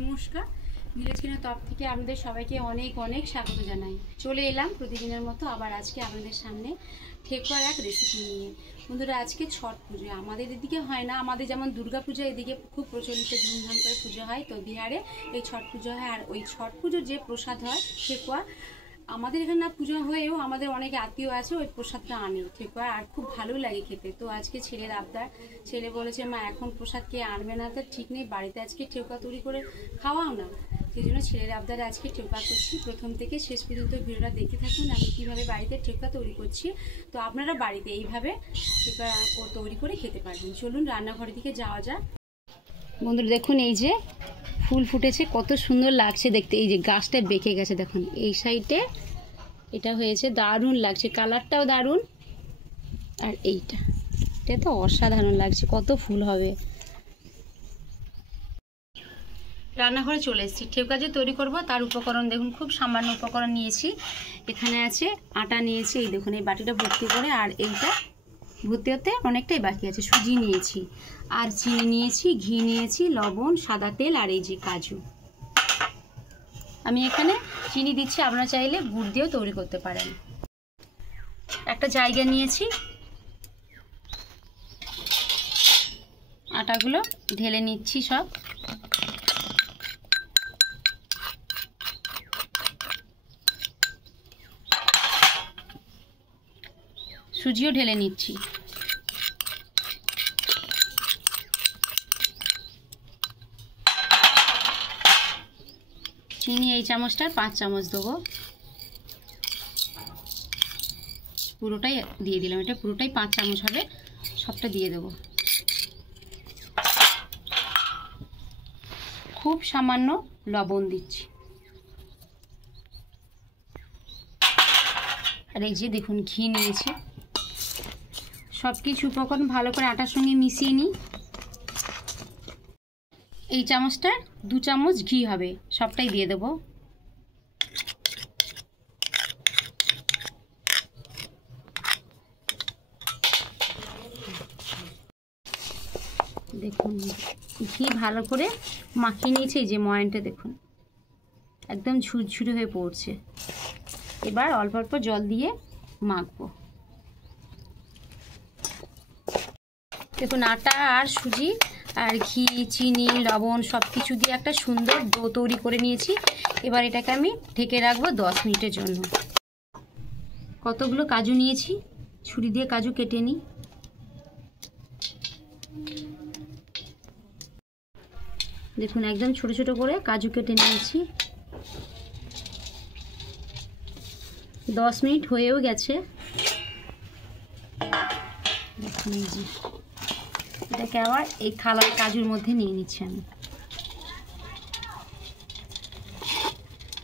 নমস্কার, ভিলেজ কিচেনের তরফ থেকে আপনাদের সবাইকে অনেক অনেক স্বাগত জানাই। চলে এলাম প্রতিদিনের মতো আবার আজকে আপনাদের সামনে ঠেকুয়ার এক রেসিপি নিয়ে। বন্ধুরা, আজকে ছট পুজো আমাদের এদিকে হয় না, আমাদের যেমন দুর্গা পূজা এদিকে খুব প্রচলিত ধুমধাম করে পুজো হয়, তো বিহারে এই ছট পুজো হয়। আর ওই ছট পুজোর যে প্রসাদ হয় ঠেকুয়া, আমাদের এখানে না পুজো হয়েও আমাদের অনেক আত্মীয় আছে ওই প্রসাদটা আনে ঠেকুয়া, আর খুব ভালো লাগে খেতে। তো আজকে ছেলের আবদার, ছেলে বলেছে মা এখন প্রসাদ কে আনবে না, তো ঠিক নেই, বাড়িতে আজকে ঠেকুয়া তৈরি করে খাওয়াও না। সেই জন্য ছেলের আবদারে আজকে ঠেকুয়া করছি। প্রথম থেকে শেষ পর্যন্ত ভিডিওটা দেখতে থাকুন আমি কীভাবে বাড়িতে ঠেকুয়া তৈরি করছি। তো আপনারা বাড়িতে এইভাবে ঠেকুয়া তৈরি করে খেতে পারবেন। চলুন রান্নাঘরের দিকে যাওয়া যাক। বন্ধুরা দেখুন, এই যে ফুল ফুটেছে, কত সুন্দর লাগছে দেখতে। এই যে গাছটা বেঁকে গেছে দেখুন, এই সাইডে এটা হয়েছে, দারুণ লাগছে, কালারটাও দারুণ। আর এটা তো অসাধারণ লাগছে, কত ফুল হবে। রান্নাঘরে চলে এসেছি, ঠেকুয়া যে তৈরি করব তার উপকরণ দেখুন, খুব সামান্য উপকরণ নিয়েছি। এখানে আছে আটা নিয়েছি, এই দেখুন এই বাটিটা ভর্তি করে, আর এইটা ভর্তি হতে অনেকটাই বাকি আছে। সুজি নিয়েছি, আর চিনি নিয়েছি, ঘি নিয়েছি, লবণ, সাদা তেল, আর এই যে কাজু। আমি এখানে চিনি দিচ্ছি, আপনারা চাইলে গুড় দিয়েও তৈরি করতে পারেন। একটা জায়গা নিয়েছি, আটাগুলো ঢেলে নিচ্ছি সব। সুজিও ঢেলে নিচ্ছি। চিনি এই চামচটার 5 চামচ দেবো, পুরোটাই দিয়ে দিলাম। এটা পুরোটাই 5 চামচ হবে, সবটা দিয়ে দেবো। খুব সামান্য লবণ দিচ্ছি। আর এই যে দেখুন ঘি নিয়েছি। সব কিছু উপকরণ ভালো করে আটার সঙ্গে মিশিয়ে নিই। এই চামচটার 2 চামচ ঘি হবে, সবটাই দিয়ে দেবো। দেখুন ঘি ভালো করে মাখিয়ে নিয়েছি। এই যে ময়ানটা দেখুন একদম ঝুরঝুরে হয়ে পড়ছে। এবার অল্প অল্প জল দিয়ে মাখবো। দেখুন আটা আর সুজি আর ঘি, চিনি, লবণ সব কিছু দিয়ে একটা সুন্দর ডো তৈরি করে নিয়েছি। এবার এটাকে আমি ঢেকে রাখবো 10 মিনিটের জন্য। কতগুলো কাজু নিয়েছি, ছুরি দিয়ে কাজু কেটে নিই। দেখুন একদম ছোট ছোট করে কাজু কেটে নিয়েছি। 10 মিনিট হয়েও গেছে। দেখুন এই যে এটাকে আবার এই থালার কাজুর মধ্যে নিয়ে নিচ্ছি আমি।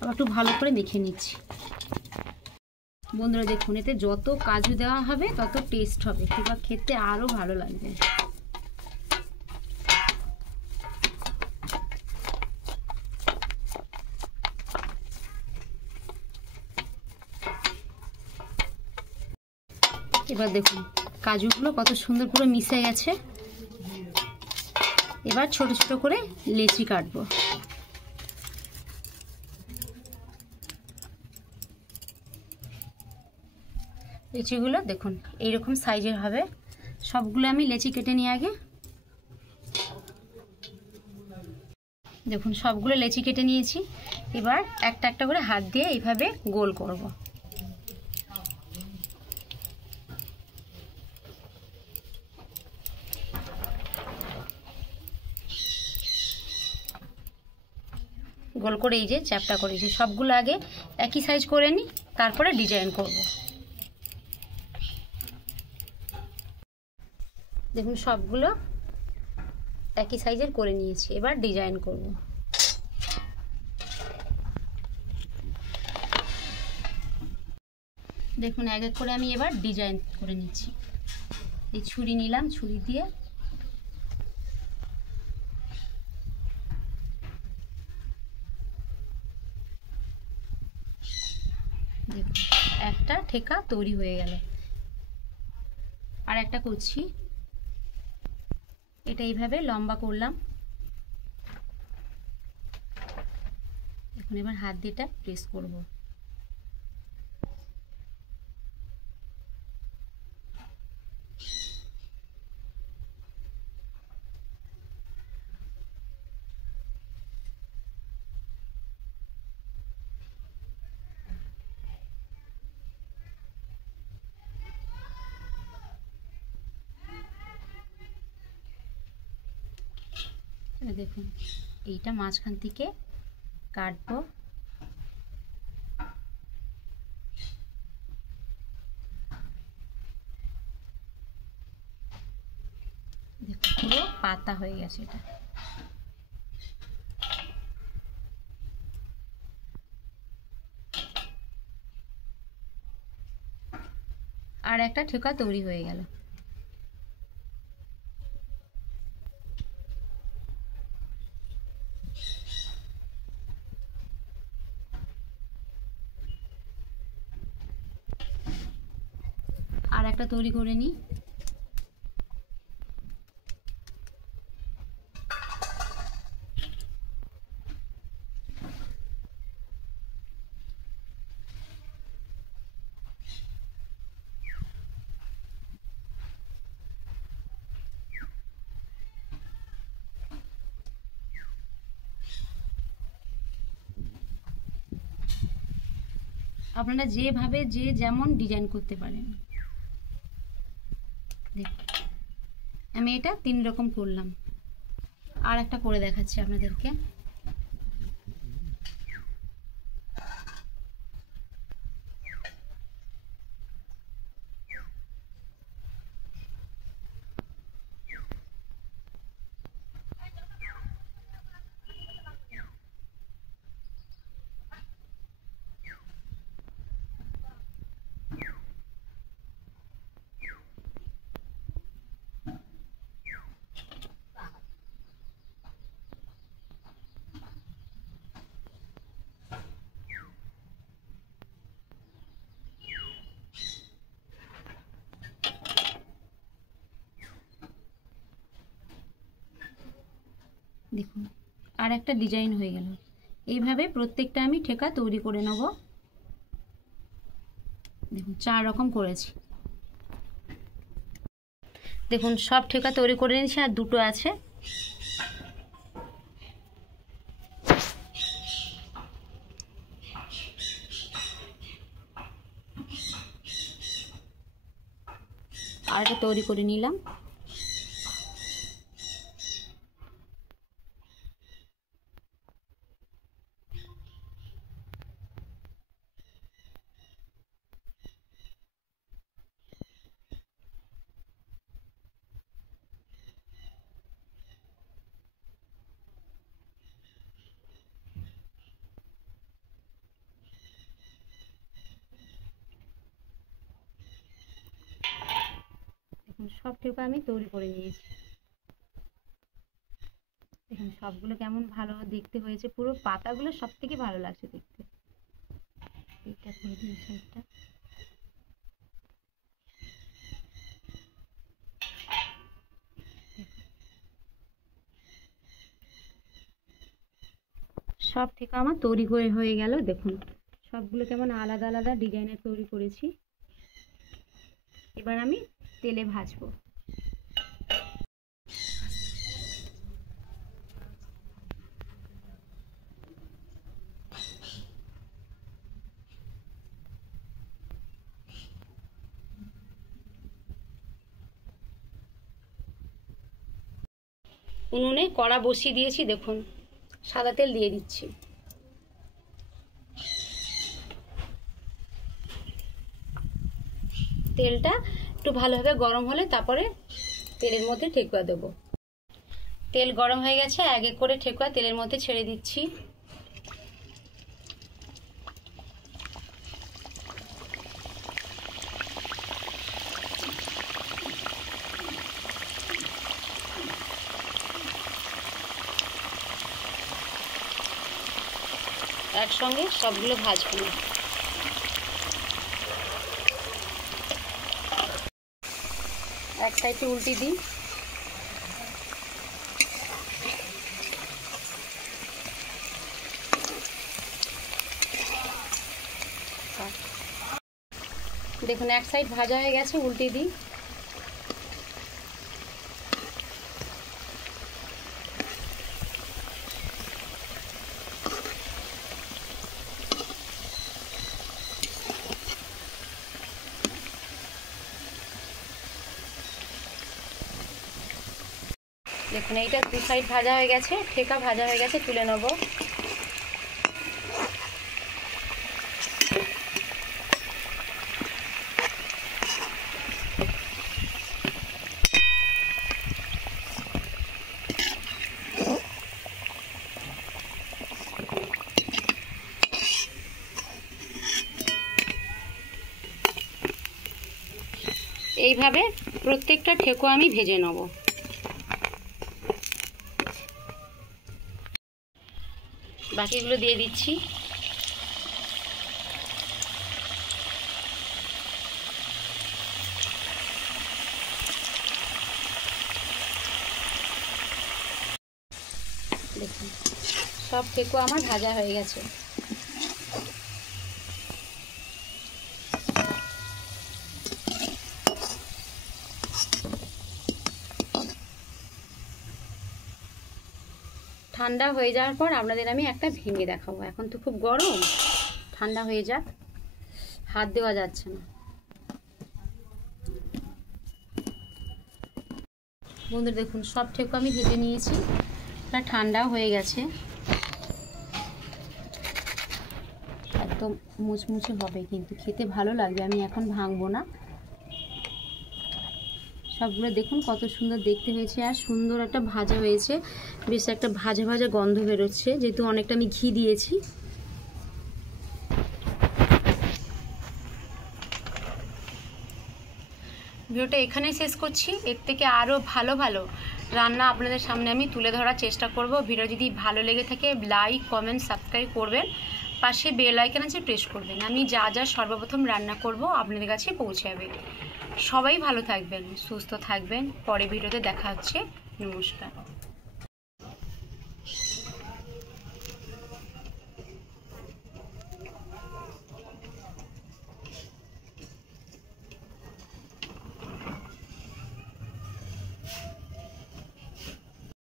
আবার একটু ভালো করে মেখে নিচ্ছি। বন্ধুরা দেখুন, এতে যত কাজু দেওয়া হবে তত টেস্ট হবে, সেটা খেতে আরও ভালো লাগবে। এবার দেখুন কাজুগুলো কত সুন্দর করে মিশে গেছে। এবার ছোট ছোট করে লেচি কাটবো। লেচিগুলো দেখুন এইরকম সাইজের হবে। সবগুলো আমি লেচি কেটে নিই আগে। দেখুন সবগুলো লেচি কেটে নিয়েছি। এবার একটা একটা করে হাত দিয়ে এইভাবে গোল করব। গোল করে এই যে চ্যাপটা করেছি, সবগুলো আগে একই সাইজ করে নিই, তারপরে ডিজাইন করব। দেখুন সবগুলো একই সাইজের করে নিয়েছি, এবার ডিজাইন করব। দেখুন এক এক করে আমি এবার ডিজাইন করে নিচ্ছি। এই ছুরি নিলাম, ছুরি দিয়ে দেখুন একটা ঠেকা তৈরি হয়ে গেল। আর একটা করছি, এটা এইভাবে লম্বা করলাম। দেখুন এবার হাত দিয়ে এটা প্রেস করব। দেখুন এইটা মাঝখান থেকে কাটবো। দেখুন পুরো পাতা হয়ে গেছে এটা। আর একটা ঠেকা তৈরি হয়ে গেল। আর একটা তৈরি করে নিই। আপনারা যেভাবে যে যেমন ডিজাইন করতে পারেন। দেখুন আমি এটা 3 রকম করলাম। আর একটা করে দেখাচ্ছি আপনাদেরকে। দেখুন আর একটা ডিজাইন হয়ে গেল। এইভাবে প্রত্যেকটা আমি ঠেকা তৈরি করে নেব। দেখুন 4 রকম করেছি। দেখুন সব ঠেকা তৈরি করে নিয়েছি, আর দুটো আছে। আর একটা তৈরি করে নিলাম। সব ঠেকা আমি তৈরি করে নিয়েছি। দেখুন সবগুলো কেমন ভালো দেখতে হয়েছে। পুরো পাতাগুলো সব থেকে ভালো লাগছে দেখতে। এইটা করে দিই সাইডটা। সব ঠেকা আমার তৈরি হয়ে গেল। দেখুন সবগুলো কেমন আলাদা আলাদা ডিজাইনের তৈরি করেছি। এবার আমি তেলে ভাজবো। উনুনে কড়া বসিয়ে দিয়েছি। দেখুন সাদা তেল দিয়ে দিচ্ছি। তেলটা একটু ভালোভাবে গরম হলে তারপরে তেলের মধ্যে ঠেকুয়া দেবো। তেল গরম হয়ে গেছে, এক এক করে ঠেকুয়া তেলের মধ্যে ছেড়ে দিচ্ছি। একসঙ্গে সবগুলো ভাজবো। এক সাইডে উল্টে দিই। দেখুন এক সাইড ভাজা হয়ে গেছে, উল্টে দিই। দেখুন এইটা দু সাইড ভাজা হয়ে গেছে, ঠেকা ভাজা হয়ে গেছে, তুলে নেব। এইভাবে প্রত্যেকটা ঠেকো আমি ভেজে নেব। বাকিগুলো দিয়ে দিচ্ছি। দেখুন সব ঠেকো আমার ভাজা হয়ে গেছে। ঠান্ডা হয়ে যাওয়ার পর আপনাদের আমি একটা ভেঙে দেখাবো। এখন তো খুব গরম, ঠান্ডা হয়ে যাক, হাত দেওয়া যাচ্ছে না। বন্ধুরা দেখুন সব ঠেকো আমি ভেজে নিয়েছি, এটা ঠান্ডাও হয়ে গেছে, একদম মুচমুচে হবে, কিন্তু খেতে ভালো লাগবে। আমি এখন ভাঙবো না। সবগুলো দেখুন কত সুন্দর দেখতে হয়েছে, আর সুন্দর একটা ভাজা হয়েছে, বেশ একটা ভাজা ভাজা গন্ধ বেরোচ্ছে, যেহেতু অনেকটা আমি ঘি দিয়েছি। ভিডিওটা এখানেই শেষ করছি। এর থেকে আরও ভালো ভালো রান্না আপনাদের সামনে আমি তুলে ধরার চেষ্টা করব। ভিডিও যদি ভালো লেগে থাকে লাইক, কমেন্ট, সাবস্ক্রাইব করবেন, পাশে বেল আইকন আছে প্রেস করবেন। আমি যা যা সর্বপ্রথম রান্না করব আপনাদের কাছে পৌঁছে যাবে। সবাই ভালো থাকবেন, সুস্থ থাকবেন। পরে ভিডিওতে দেখা হচ্ছে। নমস্কার।